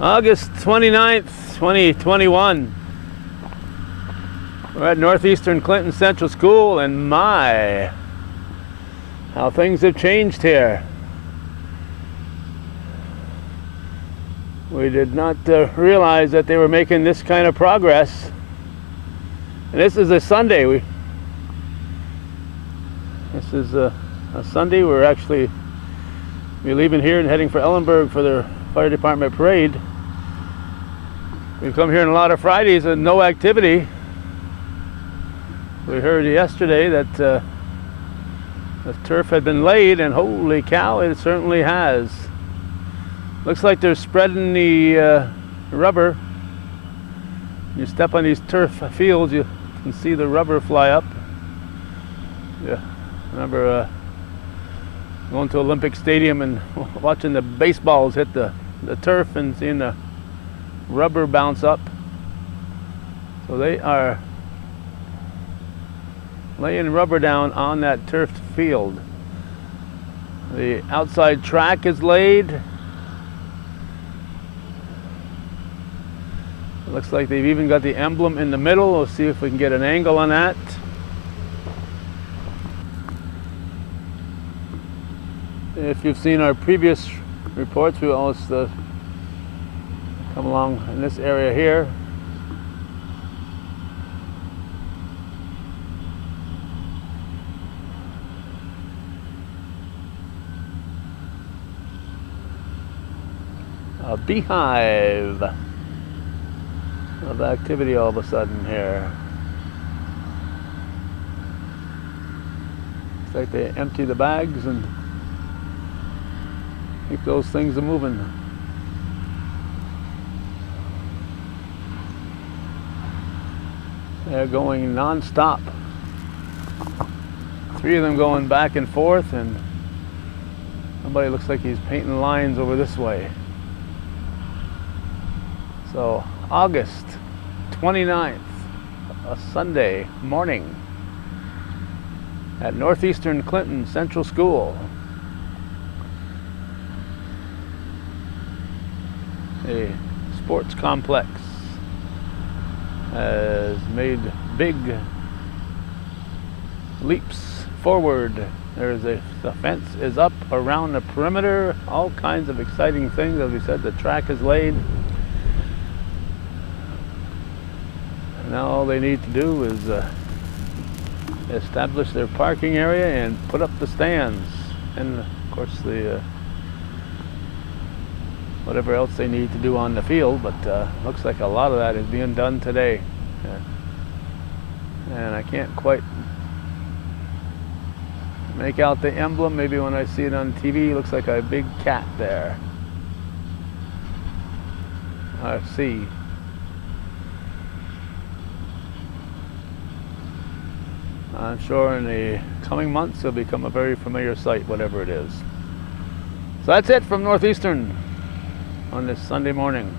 August 29th, 2021. We're at Northeastern Clinton Central School, and my, how things have changed here. We did not realize that they were making this kind of progress. And this is a Sunday. This is a Sunday. We're actually leaving here and heading for Ellenburg for their fire department parade. We've come here on a lot of Fridays and no activity. We heard yesterday that the turf had been laid, and holy cow, it certainly has. Looks like they're spreading the rubber. You step on these turf fields, you can see the rubber fly up. Yeah, I remember going to Olympic Stadium and watching the baseballs hit the turf and seeing the rubber bounce up. So they are laying rubber down on that turfed field. The outside track is laid. It looks like they've even got the emblem in the middle. We'll see if we can get an angle on that. If you've seen our previous reports, we always come along in this area here. A beehive of activity all of a sudden here. Looks like they empty the bags and keep those things moving. They're going non-stop. 3 of them going back and forth, and somebody looks like he's painting lines over this way. So August 29th, a Sunday morning at Northeastern Clinton Central School. A sports complex has made big leaps forward. The fence is up around the perimeter. All kinds of exciting things. As we said, the track is laid. Now all they need to do is establish their parking area and put up the stands, and of course the whatever else they need to do on the field. But looks like a lot of that is being done today. And I can't quite make out the emblem. Maybe when I see it on TV, it looks like a big cat there. I see. I'm sure in the coming months it'll become a very familiar sight, whatever it is. So that's it from Northeastern on this Sunday morning.